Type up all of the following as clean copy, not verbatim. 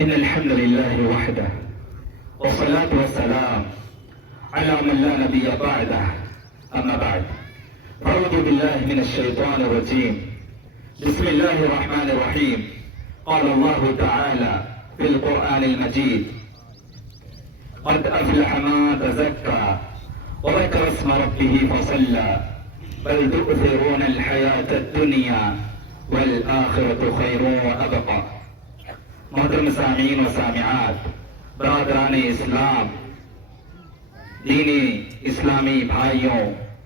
إن الحمد لله وحده والصلاة والسلام على من لا نبي بعده أما بعد أعوذ بالله من الشيطان الرجيم بسم الله الرحمن الرحيم قال الله تعالى في القرآن المجيد قد أفلح من تزكى وذكر اسم ربه فصلى بل تؤثرون الحياة الدنيا والآخرة خير وأبقى محترم سامعین و سامعات، برادران اسلام، دینی اسلامی بھائیوں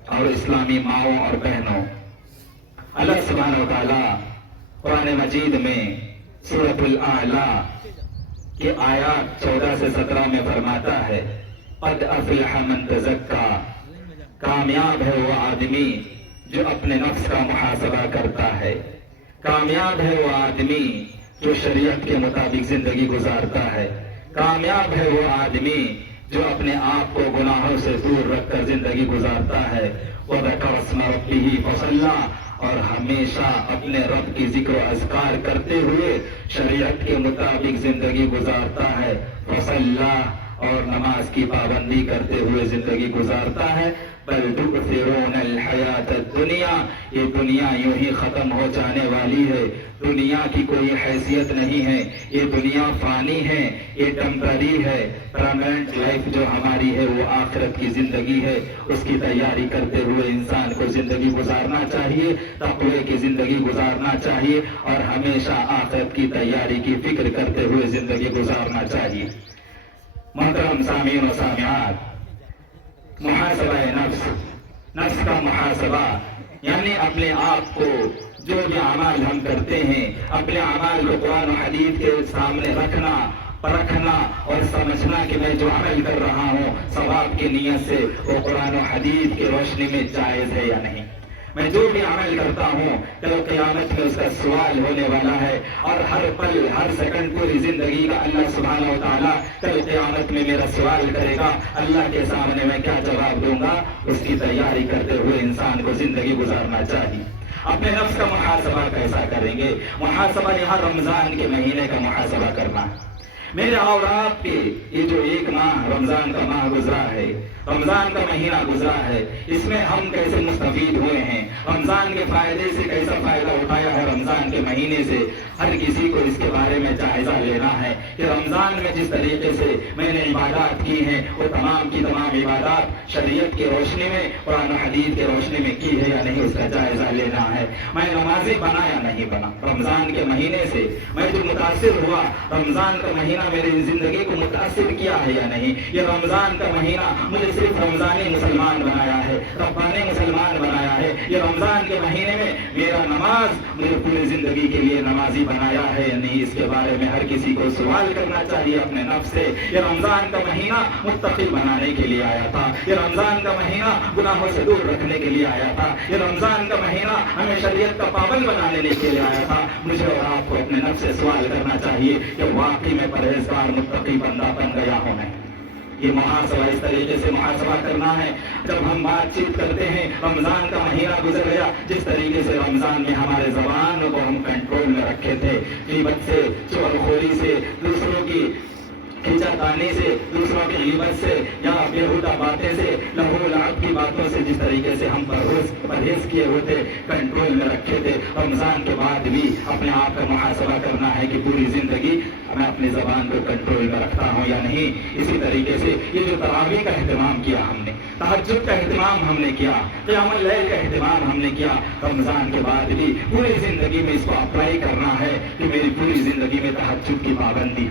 اور اسلامی ماؤں اور بہنوں، اللہ سبحانہ و تعالیٰ قرآن مجید میں سورۃ الاعلیٰ کی آیات 14 سے 17 میں فرماتا ہے قد افلح من تزکا، کامیاب ہے وہ آدمی جو اپنے نفس کا محاسبہ کرتا ہے، کامیاب ہے وہ آدمی جو شریعت کے مطابق زندگی گزارتا ہے، کامیاب ہے وہ آدمی جو اپنے آپ کو گناہوں سے دور رکھ کر زندگی گزارتا ہے، وَذَكَرَ اسْمَ رَبِّهِ فَصَلَّى، اور ہمیشہ اپنے رب کی ذکر و اذکار کرتے ہوئے شریعت کے مطابق زندگی گزارتا ہے، فَصَلَّى، اور نماز کی پابندی کرتے ہوئے زندگی گزارتا ہے، بل تؤثرون الحیات الدنیا، یہ دنیا یوں ہی ختم ہو جانے والی ہے، دنیا کی کوئی حیثیت نہیں ہے، یہ دنیا فانی ہے، یہ ٹیمپرری ہے، پرماننٹ لائف جو ہماری ہے وہ آخرت کی زندگی ہے، اس کی تیاری کرتے ہوئے انسان کو زندگی گزارنا چاہیے، تقوی کی زندگی گزارنا چاہیے اور ہمیشہ آخرت کی تیاری کی فکر کرتے ہوئے زندگی گزارنا چاہیے۔ محترم سامعین و سامعات، محاسبہ نفس کا محاسبہ یعنی اپنے آپ کو جو بھی اعمال ہم کرتے ہیں، اپنے اعمال کو قرآن و حدیث کے سامنے رکھنا، پرکھنا اور سمجھنا کہ میں جو عمل کر رہا ہوں ثواب کی نیت سے وہ قرآن و حدیث کی روشنی میں جائز ہے یا نہیں۔ میں جو بھی عمل کرتا ہوں کل قیامت میں اس کا سوال ہونے والا ہے، اور ہر پل ہر سیکنڈ پوری زندگی کا اللہ سبحانہ و تعالیٰ کل قیامت میں میرا سوال کرے گا، اللہ کے سامنے میں کیا جواب دوں گا، اس کی تیاری کرتے ہوئے انسان کو زندگی گزارنا چاہیے۔ اپنے نفس کا محاسبہ کیسا کریں گے؟ محاسبہ یہاں رمضان کے مہینے کا محاسبہ کرنا ہے۔ میرے اور آپ کے یہ جو ایک ماہ رمضان کا ماہ گزرا ہے، رمضان کا مہینہ گزرا ہے، اس میں ہم کیسے مستفید ہوئے ہیں، رمضان کے فائدے سے کیسا فائدہ اٹھایا ہے رمضان کے مہینے سے، ہر کسی کو اس کے بارے میں جائزہ لینا ہے کہ رمضان میں جس طریقے سے میں نے عبادات کی ہیں وہ تمام کی تمام عبادات شریعت کی روشنی میں، قرآن و حدیث کی روشنی میں کی ہے یا نہیں، اس کا جائزہ لینا ہے۔ میں نمازی بنا یا نہیں بنا، رمضان کے مہینے سے میں جو متاثر ہوا، رمضان کا مہینہ میری زندگی کو متاثر کیا ہے یا نہیں، یہ رمضان کا مہینہ مجھے صرف رمضانی مسلمان بنایا ہے، ربانی مسلمان بنایا ہے، یہ رمضان کے مہینے میں میرا نماز مجھے پوری زندگی کے لیے نمازی بنایا ہے یا نہیں، اس کے بارے میں ہر کسی کو سوال کرنا چاہیے اپنے نفس سے۔ یہ رمضان کا مہینہ متقی بنانے کے لیے آیا تھا، یہ رمضان کا مہینہ گناہوں سے دور رکھنے کے لیے آیا تھا، یہ رمضان کا مہینہ ہمیں شریعت کا پابند بنانے کے لیے آیا تھا۔ مجھے اور آپ کو اپنے نفس سے سوال کرنا چاہیے کہ واقعی میں پرہیزگار متقی بندہ بن گیا ہوں میں؟ یہ محاسبہ اس طریقے سے محاسبہ کرنا ہے۔ جب ہم بات چیت کرتے ہیں، رمضان کا مہینہ گزر گیا، جس طریقے سے رمضان میں ہمارے زبان کو ہم کنٹرول میں رکھے تھے، غیبت سے، چغلخوری سے، دوسروں کی کھینچا تانی سے، دوسروں کی غیبت سے یا بےہودہ باتیں سے، لہو و لعب کی باتوں سے جس طریقے سے ہم پرہیز کیے ہوتے، کنٹرول میں رکھے تھے، رمضان کے بعد بھی اپنے آپ کا محاسبہ کرنا ہے کہ پوری زندگی میں اپنی زبان کو کنٹرول میں رکھتا ہوں یا نہیں۔ اسی طریقے سے یہ جو تراویح کا اہتمام کیا ہم نے، تہجد کا اہتمام ہم نے کیا، قیام اللیل کا اہتمام ہم نے کیا، رمضان کے بعد بھی پوری زندگی میں اس کو اپلائی کرنا ہے کہ میری پوری زندگی میں تہجد کی پابندی،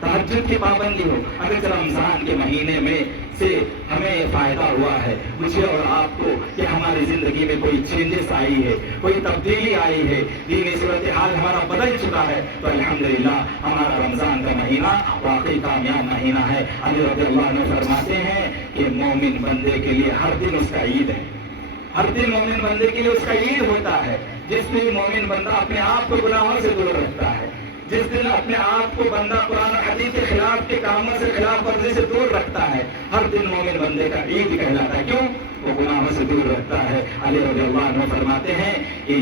تہجد کی پابندی ہو۔ اگر رمضان کے مہینے میں سے ہمیں فائدہ ہوا ہے، مجھے اور آپ کو، کہ ہماری زندگی میں کوئی چینجز آئی ہے، کوئی تبدیلی آئی ہے، دینی صورتحال ہمارا بدل چکا ہے، تو الحمدللہ ہمارا رمضان کا مہینہ واقعی کامیاب مہینہ ہے۔ علی رضی اللہ عنہ فرماتے ہیں کہ مومن بندے کے لیے ہر دن اس کا عید ہے، ہر دن مومن بندے کے لیے اس کا عید ہوتا ہے۔ جس دن مومن بندہ اپنے آپ کو گناہوں سے دور رکھتا ہے، جس دن اپنے آپ کو بندہ قرآن و حدیث کے خلاف کے کاموں سے، خلاف ورزی سے دور رکھتا ہے، ہر دن مومن بندے کا عید کہلاتا ہے. کیوں؟ وہ گناہوں سے دور رکھتا ہے. علی رضی اللہ عنہ فرماتے ہیں یہ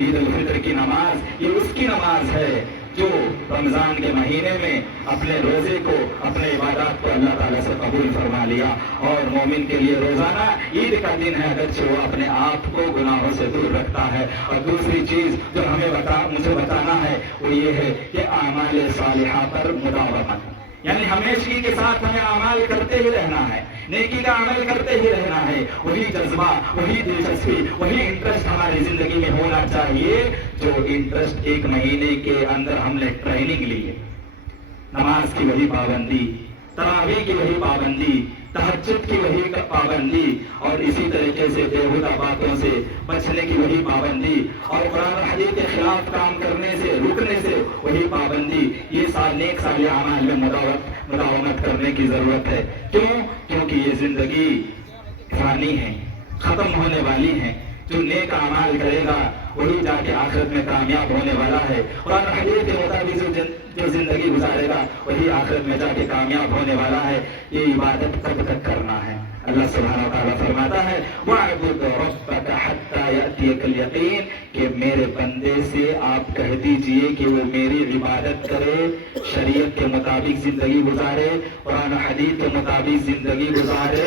عید الفطر کی نماز یہ اس کی نماز ہے جو رمضان کے مہینے میں اپنے روزے کو اپنے عبادات کو اللہ تعالیٰ سے قبول فرما لیا. اور مومن کے لیے روزانہ عید کا دن ہے اگرچہ وہ اپنے آپ کو گناہوں سے دور رکھتا ہے. اور دوسری چیز جو مجھے بتانا ہے وہ یہ ہے کہ اعمال صالحہ پر مداومت، یعنی ہمیشگی کے ساتھ ہمیں اعمال کرتے ہی رہنا ہے، نیکی کا عمل کرتے ہی رہنا ہے. وہی جذبہ، وہی دلچسپی، وہی انٹرسٹ ہماری زندگی میں ہونا چاہیے جو انٹرسٹ ایک مہینے کے اندر ہم نے ٹریننگ لی ہے. نماز کی وہی پابندی، تراویح کی وہی پابندی، تہجد کی وہی پابندی، اور اسی طریقے سے بےہودہ باتوں سے بچنے کی وہی پابندی، اور قرآن و حدیث کے خلاف کام کرنے سے رکنے سے وہی پابندی. یہ نیک صالح اعمال میں مداومت کرنے کی ضرورت ہے. کیوں؟ کیونکہ یہ زندگی فانی ہے، ختم ہونے والی ہے. جو نیک اعمال کرے گا وہی جا کے آخرت میں کامیاب ہونے والا ہے. قرآن و حدیث کے مطابق جو زندگی گزارے گا وہی آخرت میں جا کے کامیاب ہونے والا ہے. یہ عبادت کب تک کرنا ہے؟ اللہ سبحانہ و تعالیٰ فرماتا ہے وَاعْبُدْ رَبَّكَ حَتَّى يَأْتِيَكَ الْيَقِينُ کہ میرے بندے سے آپ کہہ دیجئے کہ وہ میری عبادت کرے، شریعت کے مطابق زندگی گزارے، قرآن و حدیث کے مطابق زندگی گزارے،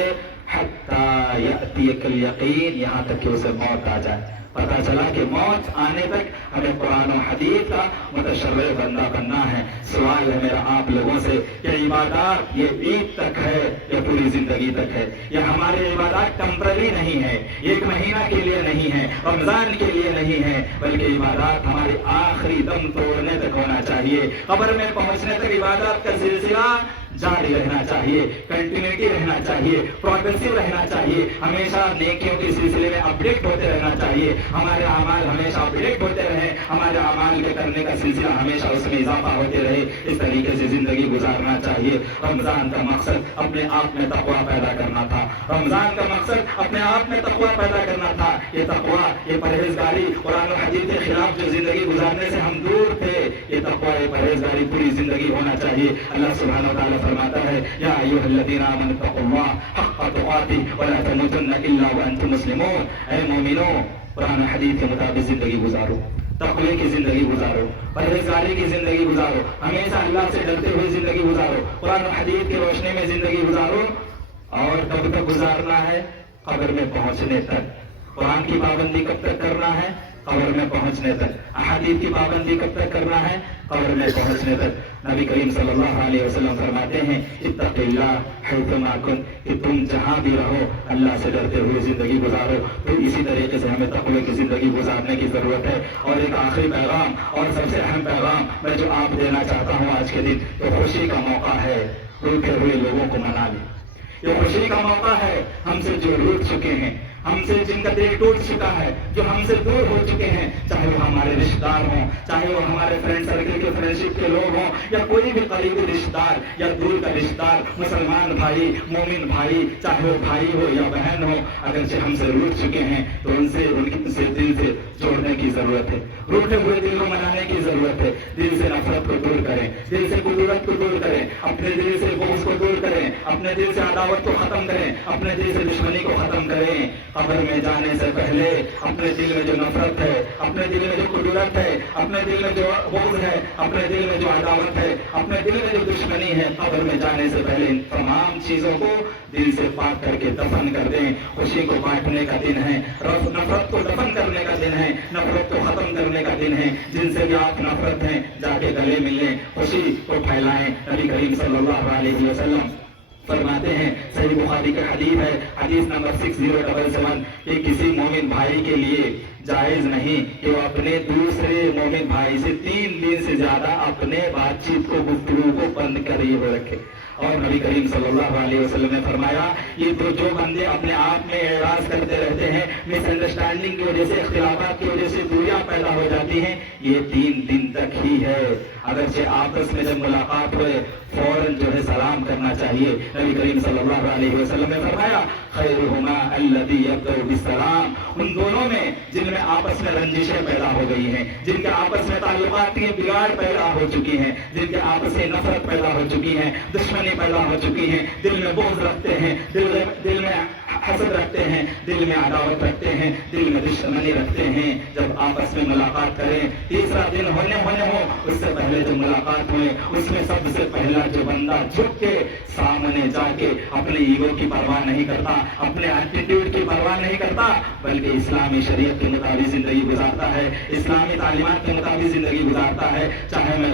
حَتَّى يَأْتِيَكَ الْيَقِينُ یہاں تک کہ اسے موت آ جائے. پتا چلا کہ موت آنے تک ہمیں قرآن و حدیث کا متشرع بندہ بننا ہے. سوال ہے میرا آپ لوگوں سے کہ عبادات یہ عید تک ہے یا پوری زندگی تک ہے؟ یہ ہماری عبادات ٹمپرری نہیں ہے، ایک مہینہ کے لیے نہیں ہے، رمضان کے لیے نہیں ہے، بلکہ عبادات ہماری آخری دم توڑنے تک ہونا چاہیے. قبر میں پہنچنے تک عبادات کا سلسلہ جاری رہنا چاہیے، کنٹینیوٹی رہنا چاہیے، پروگریسو رہنا چاہیے. ہمیشہ نیکیوں کے سلسلے میں اپڈیٹ ہوتے رہنا چاہیے. ہمارے اعمال ہمیشہ اپڈیٹ ہوتے رہے، ہمارے اعمال کے کرنے کا سلسلہ ہمیشہ اس میں اضافہ ہوتے رہے. اس طریقے سے زندگی گزارنا چاہیے. رمضان کا مقصد اپنے آپ میں تقویٰ پیدا کرنا تھا. رمضان کا مقصد اپنے آپ میں تقویٰ پیدا کرنا تھا. یہ تقویٰ، یہ پرہیزگاری، قرآن و حدیث کے خلاف جو زندگی گزارنے سے ہم دور تھے، یہ تقویٰ، یہ پرہیزگاری پوری زندگی ہونا چاہیے. اللہ سبحانہ و تعالیٰ فرماتا ہے یا ایھا الذین آمنوا اتقوا اللہ حق تقاته ولا تموتن الا وانتم مسلمون. اے مومنو، قرآن و حدیث کے مطابق زندگی گزارو، تقوی کی زندگی گزارو، پرہیزگاری کی زندگی گزارو، ہمیشہ اللہ سے ڈرتے ہوئے زندگی گزارو، قرآن و حدیث کی روشنی میں زندگی گزارو. اور کب تک گزارنا ہے؟ قبر میں پہنچنے تک. قرآن کی پابندی کب تک کرنا ہے؟ قبر میں پہنچنے تک. احادیث کی پابندی کب تک کرنا ہے؟ قبر میں پہنچنے تک. نبی کریم صلی اللہ علیہ وسلم فرماتے ہیں اتق اللہ حیثما کنت کہ تم جہاں بھی رہو اللہ سے ڈرتے ہوئے زندگی گزارو. تو اسی طریقے سے ہمیں تقوی کی زندگی گزارنے کی ضرورت ہے. اور ایک آخری پیغام اور سب سے اہم پیغام میں جو آپ دینا چاہتا ہوں آج کے دن، تو خوشی کا موقع ہے. روٹے ہوئے لوگوں کو منا لیں. یہ خوشی کا موقع ہے. ہم سے جو روٹ چکے ہیں، ہم سے جن کا دل ٹوٹ چکا ہے، جو ہم سے دور ہو چکے ہیں، چاہے وہ ہمارے رشتہ دار ہوں، چاہے وہ ہمارے فرینڈ سرکل کے فرینڈشپ کے لوگ ہوں، یا کوئی بھی قریبی رشتہ دار یا دور کا رشتہ دار، مسلمان بھائی، مومن بھائی، چاہے وہ بھائی ہو یا بہن ہو، اگرچہ ہم سے روٹ چکے ہیں تو ان سے دل سے جوڑنے کی ضرورت ہے. روٹے ہوئے دل کو منانے کی ضرورت ہے. دل سے نفرت کو دور کریں، دل سے قدرت کو دور کریں، اپنے دل سے بغض کو دور کریں، اپنے دل سے عداوت کو ختم کریں، اپنے دل سے دشمنی کو ختم کریں. قبر میں جانے سے پہلے اپنے دل میں جو نفرت ہے، اپنے دل میں جو قدرت ہے، اپنے دل میں جو بغض ہے، اپنے دل میں جو عداوت ہے، اپنے دل میں جو دشمنی ہے، قبر میں جانے سے پہلے ان تمام چیزوں کو دل سے پاک کر کے دفن کر دیں. خوشی کو بانٹنے کا دن ہے، نفرت کو دفن کرنے کا دن ہے، نفرت کو ختم کرنے کا دن ہے. جن سے بھی آپ نفرت ہیں جا کے گلے ملیں، خوشی کو پھیلائیں. نبی کریم صلی اللہ علیہ وسلم فرماتے ہیں، صحیح بخاری کا حدیث ہے، حدیث نمبر 6077، کہ کسی مومن بھائی کے لیے جائز نہیں کہ وہ اپنے دوسرے مومن بھائی سے 3 دن سے زیادہ اپنے بات چیت کو، گفتگو کو بند کر ہی رکھے. اور نبی کریم صلی اللہ علیہ وسلم نے فرمایا یہ تو جو بندے اپنے آپ میں اعراض کرتے رہتے ہیں، مس انڈرسٹینڈنگ کی وجہ سے، اختلافات کی وجہ سے دوریاں پیدا ہو جاتی ہیں، یہ 3 دن تک ہی ہے. اگرچہ آپس میں جب ملاقات ہوئے फौरन जो है सलाम करना चाहिए। नबी करीम सल्लल्लाहु अलैहि वसल्लम ने फरमाया खैरुहुमा अल्लज़ी यब्दउ बिस्सलाम, उन दोनों में जिनमें आपस में रंजिशें पैदा हो गई हैं, जिनके आपस में ताल्लुकात की बिगाड़ पैदा हो चुकी हैं, जिनके आपस में नफरत पैदा हो चुकी है, दुश्मनी पैदा हो चुकी है, दिल में बोझ रखते हैं, दिल में हसद रखते हैं, दिल में अदावत रखते हैं, दिल में दुश्मनी रखते हैं, जब आपस में मुलाकात करें, तीसरा दिन होने हो उससे पहले जो मुलाकात हुए उसमें सबसे पहला जो बंदा झुक के सामने जाके अपने ईगो की परवाह नहीं करता, अपने एटीट्यूड की परवाह नहीं करता, बल्कि इस्लामी शरीयत के मुताबिक जिंदगी गुजारता है, इस्लामी तालीमात के मुताबिक जिंदगी गुजारता है। चाहे मैं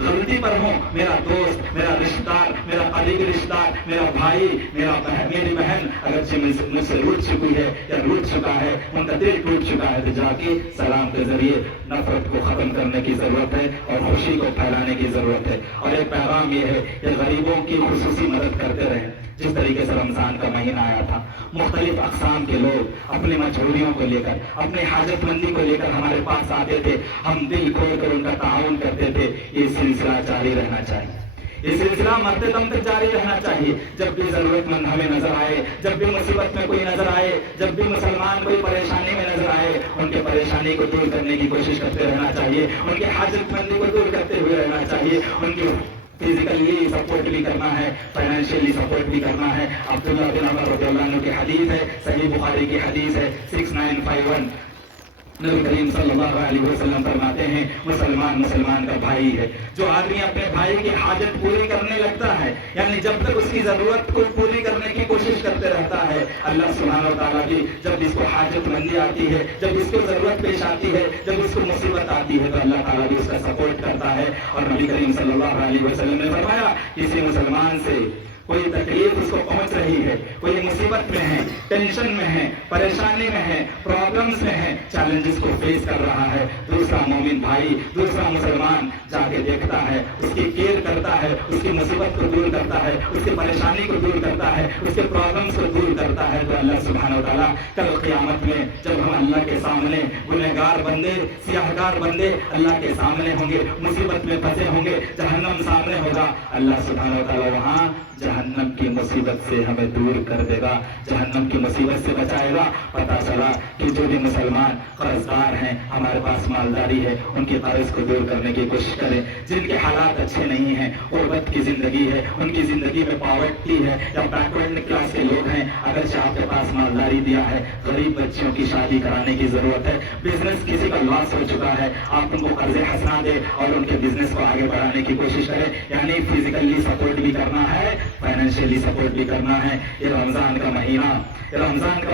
गलती पर हूँ, मेरा दोस्त, मेरा रिश्तेदार, मेरा करीबी रिश्तेदार, मेरा भाई, मेरी बहन अगर मुझसे रूठ चुकी है या रूठ चुका है, उनका दिल टूट चुका है, तो जाके सलाम के जरिए नफरत को खत्म करने की जरूरत है और खुशी को फैलाने की जरूरत है। और एक पैगाम ये है कि गरीबों की खुसूसी मदद करते रहे। जिस तरीके से रमजान का महीना आया था, मुख्तलिफ अक़साम के लोग अपनी मजबूरियों को लेकर, अपनी हाजतमंदी को लेकर हमारे पास आते थे, हम दिल खोल कर उनका ताउन करते थे। ये सिलसिला जारी रहना चाहिए, ये सिलसिला मरते दम तक जारी रहना चाहिए। जब भी जरूरतमंद हमें नजर आए, जब भी मुसीबत में कोई नजर आए, जब भी मुसलमान कोई परेशानी में नजर आए, उनके परेशानी को दूर करने की कोशिश करते रहना चाहिए, उनके हाजतमंदी को दूर करते हुए रहना चाहिए, उनकी फिजिकली सपोर्ट भी करना है, फाइनेंशियली सपोर्ट भी करना है। अब्दुल्लाह बिन उमर रज़ियल्लाहु अन्हु की हदीस है, सही बुखारी की हदीस है 6951। नबी करीम सल्लल्लाहु अलैहि वसल्लम फरमाते हैं मुसलमान का भाई है। जो आदमी अपने भाई की हाजत पूरी करने लगता है, यानी जब तक उसकी जरूरत को पूरी करने की कोशिश करते रहता है, अल्लाह सुब्हानहू व तआला की जब इसको हाजतमंदी आती है, जब इसको जरूरत पेश आती है, जब इसको मुसीबत आती है, तो अल्लाह ताला भी उसका सपोर्ट करता है। और नबी करीम सल्लल्लाहु अलैहि वसल्लम ने फरमाया किसी मुसलमान से कोई तकलीफ उसको पहुंच रही है, कोई मुसीबत में है, टेंशन में है, परेशानी में है, प्रॉब्लम्स में है, चैलेंजेस को फेस कर रहा है, दूसरा मोमिन भाई, दूसरा मुसलमान जाके देखता है, उसकी केयर करता है, उसकी मुसीबत को दूर करता है, उसकी परेशानी को दूर करता है, उसके प्रॉब्लम्स को दूर करता है, तो अल्लाह सुब्हानहू व तआला कल क़यामत में जब हम अल्लाह के सामने गुनहगार बंदे, सियाहकार बंदे अल्लाह के सामने होंगे, मुसीबत में फंसे होंगे, जहन्नम सामने होगा, अल्लाह सुब्हानहू व तआला वहाँ जहन्नम की मुसीबत से हमें दूर कर देगा, जहन्नम की मुसीबत से बचाएगा। पता चला कि जो भी मुसलमान कर्जदार हैं, हमारे पास मालदारी है, उनके कर्ज को दूर करने की कोशिश करें। जिनके हालात अच्छे नहीं हैं, गुर्बत की जिंदगी है, उनकी जिंदगी में पॉवर्टी है या बैकवर्ड क्लास के लोग हैं, अगर आपके पास मालदारी दिया है, गरीब बच्चियों की शादी कराने की जरूरत है, बिजनेस किसी का लॉस हो चुका है, आप उनको कर्जे हंसा दे और उनके बिजनेस को आगे बढ़ाने की कोशिश करें। यानी फिजिकली सपोर्ट भी करना है, फाइनेंशियली सपोर्ट भी करना है। ये रमजान का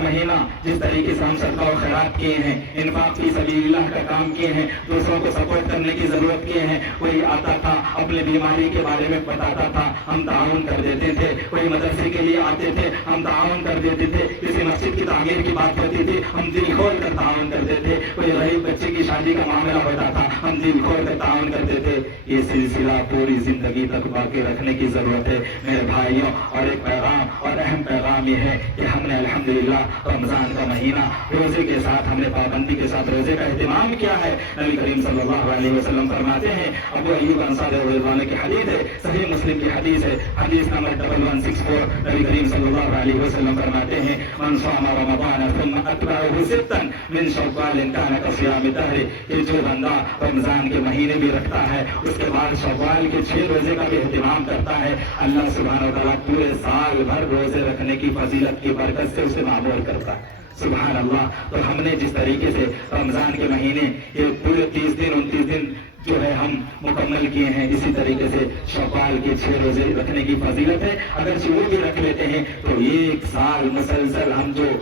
महीना जिस तरीके से हम सदका और खैरात किए हैं, इन्फाक फी सबीलिल्लाह का काम किए हैं, दूसरों को सपोर्ट करने की जरूरत किए हैं। कोई आता था अपने बीमारी के बारे में बताता था, हम ताउन कर देते थे। कोई मदरसे के लिए आते थे, हम ताउन कर देते थे। किसी मस्जिद की तामीर की बात होती थी, हम दिल खोल कर ताउन करते थे। कोई गरीब बच्चे की शादी का मामला होता था, हम दिल खोल कर ताउन करते थे। ये सिलसिला पूरी जिंदगी तक बाकी रखने की जरूरत है मेरे भाइयों। और एक पैगाम और अहम पैगाम ये है कि हमने अल्हम्दुलिल्लाह रमजान का महीना रोजे के साथ, हमने पाबंदी के साथ रोजे का एहतिमाम किया है। नबी करीम सल्लल्लाहु अलैहि वसल्लम फरमाते हैं, अबू अय्यूब अंसारी रज़ियल्लाहु अन्हु की हदीस है, सही मुस्लिम की हदीस है, हदीस नंबर 1164। नबी करीम सल्लल्लाहु अलैहि वसल्लम फरमाते हैं, मन सामा रमज़ान सुम्मा अतबअहु सित्तन मिन शव्वाल कान कसियाम दहर, कि जो बंदा रमजान के महीने भी रखता है, उसके बाद शव्वाल के 6 रोजे का भी एहतिमाम करता है, अल्लाह सुब्हानहू व तआला पूरे साल भर रोजे रखने की फजीलत की बरकत से उसे मामूर करता है। सुभान अल्लाह। तो हमने जिस तरीके से रमजान के महीने ये पूरे 30 दिन 29 दिन जो है हम मुकम्मल किए हैं, इसी तरीके से शव्वाल के 6 रोजे रखने की फजीलत है। अगर वो भी रख लेते हैं तो 1 साल मुसलसल हम जो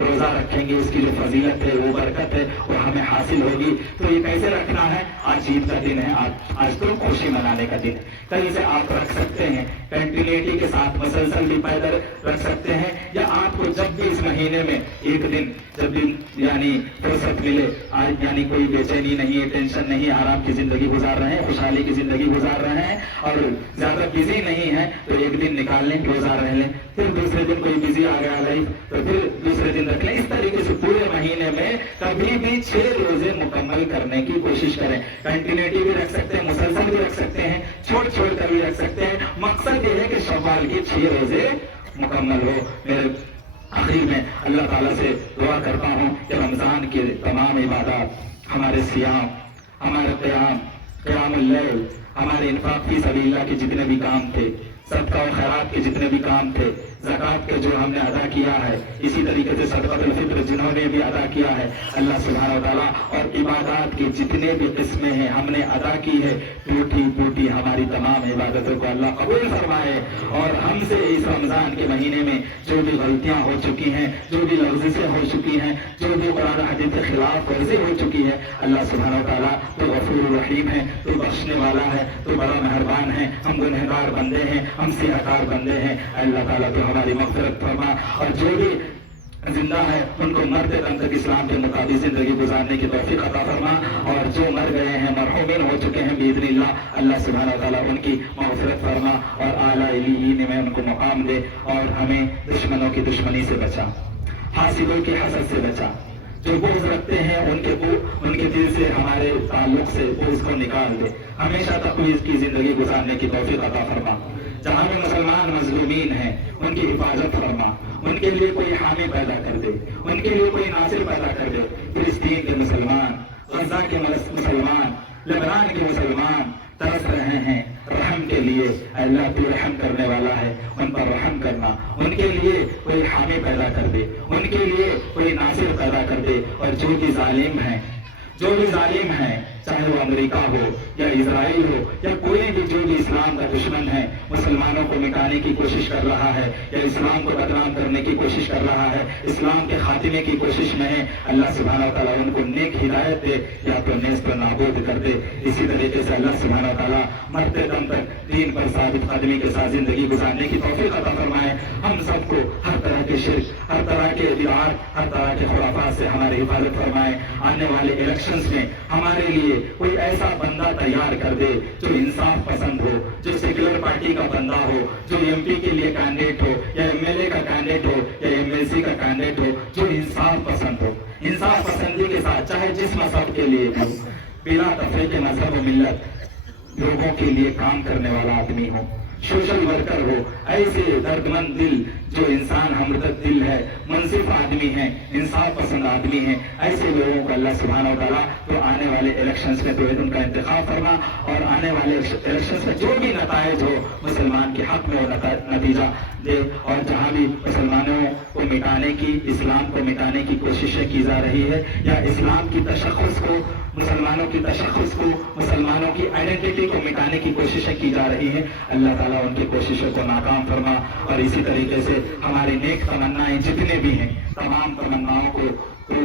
रोजा रखेंगे, उसकी जो फजीलत है, वो बरकत है, वो हमें हासिल होगी। तो ये कैसे रखना है? आज ईद का दिन है, आज तो खुशी मनाने का दिन है। कहीं से आप रख सकते हैं, कंटिन्यूटी के साथ मुसलसल भी पैदल रख सकते हैं, या आपको जब भी इस महीने में एक दिन जब भी यानी फुर्सत मिले, आज यानी कोई बेचैनी नहीं है, टेंशन नहीं, आराम की जिंदगी गुजार रहे हैं, खुशहाली की जिंदगी गुजार रहे हैं और ज्यादा बिजी नहीं है, तो एक दिन निकाल लें, रोजा रह लें। फिर दूसरे दिन कोई बिजी आ गया लाइफ, तो फिर दूसरे दिन रख लें। इस तरीके से पूरे महीने में कभी भी 6 रोजे मुकम्मल करने की कोशिश करें। कंटिन्यूटी भी रख सकते हैं, मुसलसल भी रख सकते हैं, छोड़ छोड़ कर भी रख सकते हैं। मकसद ये है कि शव्वाल के 6 रोजे मुकम्मल हो। मेरे आखिर में अल्लाह ताला से दुआ करता हूँ कि रमजान के तमाम इबादत, हमारे सियाम, हमारे क़यामुल लैल, हमारे इन्फाक फी सबीलिल्लाह के जितने भी काम थे, सदका और खैरात के जितने भी काम थे, ज़कात के जो हमने अदा किया है, इसी तरीके से सदक़ातुल फ़ित्र जिन्होंने भी अदा किया है, अल्लाह सुब्हानहू व तआला और इबादत की जितने भी किस्में हैं हमने अदा की है, टूटी फूटी हमारी तमाम इबादतों को अल्लाह कबूल फरमाए। और हमसे इस रमज़ान के महीने में जो भी गलतियाँ हो चुकी हैं, जो भी लफ्ज़ें हो चुकी हैं, जो भी कुरान हदीस के खिलाफ वर्ज़ी हो चुकी है, अल्लाह सुब्हानहू व तआला तो गफूर रहीम है, तो बख्शने वाला है, तो बड़ा मेहरबान है। हम गुनहगार बंदे हैं, हम सियाहकार बंदे हैं, अल्लाह ताला तो हमारी मग़फ़िरत फरमा। और जो भी जिंदा है उनको मरते दम तक इस्लाम के मुताबिक जिंदगी गुजारने की तौफीक अता फरमा। और जो मर गए हैं, मरहूमीन हो चुके हैं, बिइज़्निल्लाह अल्लाह सुब्हानहू व तआला उनकी मग़फ़िरत फरमा और आला इल्लिय्यीन में उनको मुक़ाम दे। और हमें दुश्मनों की दुश्मनी से बचा, हासिदों की हसद से बचा, जो बुग़्ज़ रखते हैं उनके दिल से, हमारे ताल्लुक से बुग़्ज़ को निकाल दे। हमेशा तक़वी की जिंदगी गुजारने की तौफीक अता फरमा। जहाँ में मुसलमान मज़लूमीन हैं उनकी हिफाजत फरमा, उनके लिए कोई हामी पैदा कर दे, उनके लिए कोई नासिर पैदा कर दे। फिलिस्तीन के मुसलमान, गज़ा के मुसलमान, लेबनान के मुसलमान तरस रहे हैं रहम के लिए। अल्लाह तू रहम करने वाला है, उन पर रहम करना। उनके लिए कोई हामी पैदा कर दे, उनके लिए कोई नासिर पैदा कर दे। और जो भी जालिम है, चाहे वो अमेरिका हो या इजराइल हो या कोई भी जो भी इस्लाम का दुश्मन है, मुसलमानों को मिटाने की कोशिश कर रहा है या इस्लाम को बदनाम करने की कोशिश कर रहा है, इस्लाम के खात्मे की कोशिश में है, अल्लाह सुब्हानहू व तआला उनको नेक हिदायत दे या तो नेस्त नाबूद कर दे। इसी तरीके से अल्लाह सुब्हानहू व तआला मरते दम तक दीन पर साबित कदमी के साथ जिंदगी गुजारने की तौफीक अता फरमाए। हम सबको हर तरह के शिर्क, हर तरह के बिदअत, हर तरह के खुराफात से हमारी हिफाजत फरमाए। आने वाले इलेक्शंस में हमारे लिए कोई ऐसा बंदा तैयार कर दे जो इंसाफ पसंद हो, जो सेक्युलर पार्टी का बंदा हो, जो एमपी के लिए कैंडिडेट हो या एमएलए का कैंडिडेट हो या एमएलसी का कैंडिडेट हो, जो इंसाफ पसंद हो, इंसाफ पसंदी के साथ चाहे जिस मजहब के लिए हो, बिना तफरीक मजहब व मिल्लत लोगों के लिए काम करने वाला आदमी हो, सोशल वर्कर हो। ऐसे दर्दमंद दिल जो इंसान हमदर्द दिल है, मुनसिफ आदमी है, इंसाफ पसंद आदमी है, ऐसे लोगों को अल्लाह सुब्हानहू व तआला तो आने वाले इलेक्शंस में तो उनका इंतखाब फरमा। और आने वाले इलेक्शंस में जो भी नताइज हो मुसलमान के हक में वो नतीजा दे। और जहाँ भी मुसलमानों को मिटाने की, इस्लाम को मिटाने की कोशिशें की जा रही है या इस्लाम की तशख़्ख़ुस को, मुसलमानों की तशख़्ख़ुस को, मुसलमानों की आइडेंटिटी को मिटाने की कोशिशें की जा रही हैं, अल्लाह ताला उनकी कोशिशों को नाकाम फरमा। और इसी तरीके से हमारी नेक तमन्नाएं जितने भी हैं, तमाम तमन्नाओं को तो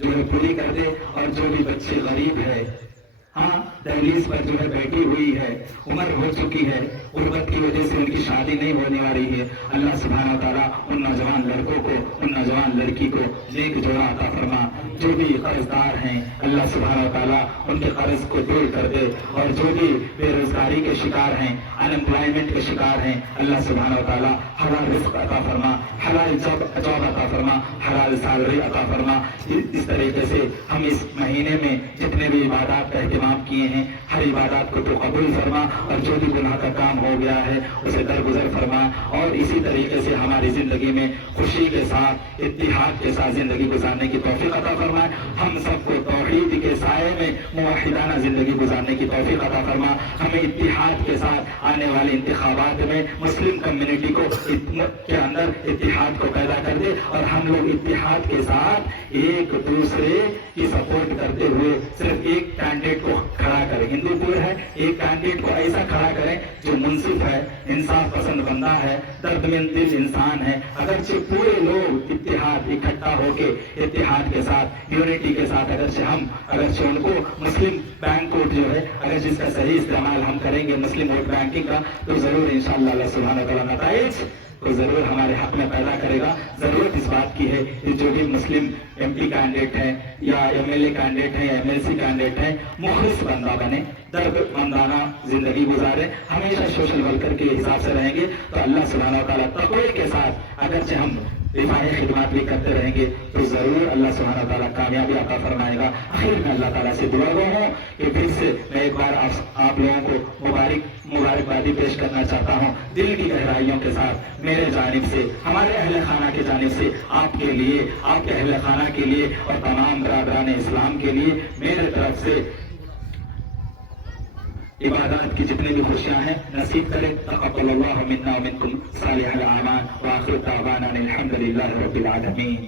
जो है पूरी कर दे। और जो भी बच्चे गरीब है, हाँ दहलीज पर जो है बैठी हुई है, उम्र हो चुकी है, गुर्बत की वजह से उनकी शादी नहीं होने वाली है, अल्लाह सुब्हानहू व तआला उन नौजवान लड़कों को, उन नौजवान लड़की को नेक जोड़ा अता फरमा। जो भी कर्जदार हैं अल्लाह सुब्हानहू व तआला उनके कर्ज को दूर कर दे। और जो भी बेरोजगारी के शिकार हैं, अनएम्प्लॉयमेंट के शिकार हैं, अल्लाह सुब्हानहू व तआला हलाल रिज़्क़ अता फरमा, हलाल जॉब अता फरमा, हलाल सैलरी अता फरमा। इस तरीके से हम इस महीने में जितने भी इबादत का एहतिमाम किए हैं, हर इबादत को तो कबूल फरमा। और जो भी गुनाह का काम हो गया है उसे दरगुजर फरमा। और इसी तरीके से हमारी जिंदगी में खुशी के साथ, इत्तिहाद के साथ जिंदगी गुजारने की तौफीक अता फरमाए। हम सबको तौहीद के साए में मुवहिदाना जिंदगी गुजारने की तौफीक अता फरमा। हमें इत्तिहाद के साथ आने वाले इंतखाबात में मुस्लिम कम्युनिटी को के अंदर इत्तिहाद को पैदा कर दे और हम लोग इत्तिहाद के साथ एक दूसरे की सपोर्ट करते हुए सिर्फ एक कैंडिडेट को खड़ा करें। हिंदूपुर है, एक कैंडिडेट को ऐसा खड़ा करें जो मुनसिफ है, इंसाफ पसंद बंदा है, दर्दमंद दिल इंसान है। अगरचे पूरे लोग इत्तिहाद इकट्ठा होके इत्तिहाद के साथ, यूनिटी के साथ अगरचे उनको मुस्लिम बैंक कोड जो है, अगर जिसका सही इस्तेमाल हम करेंगे मुस्लिम वोट बैंकिंग का, तो जरूर इंशाअल्लाह अल्लाह सुब्हानहू व तआला नताइज तो जरूर हमारे हक में पैदा करेगा। जरूरत इस बात की है कि जो भी मुस्लिम एमपी कैंडिडेट हैं या एमएलए कैंडिडेट हैं या एमएलसी कैंडिडेट हैं, मुखलिस बंदा बने, दर्दमंदाना जिंदगी गुजारे, हमेशा सोशल वर्कर के हिसाब से रहेंगे तो अल्लाह सुब्हानहू व तआला तक़वे के साथ, अगरचे हम دفاعی خدمات بھی کرتے رہیں گے تو ضرور اللہ سبحانہ تعالیٰ کامیابی عطا فرمائے گا۔ آخر میں اللہ تعالیٰ سے دعا گو ہوں کہ پھر سے میں ایک بار آپ لوگوں کو مبارکبادی پیش کرنا چاہتا ہوں دل کی گہرائیوں کے ساتھ، میرے جانب سے، ہمارے اہل خانہ کی جانب سے، آپ کے لیے، آپ کے اہل خانہ کے لیے اور تمام برادران اسلام کے لیے میرے طرف سے عبادات کی جتنی بھی خوشیاں ہیں نصیب کرے۔ تقبل اللہ منا ومنکم صالح الاعمال، وآخر دعوانا الحمد للہ رب العالمین۔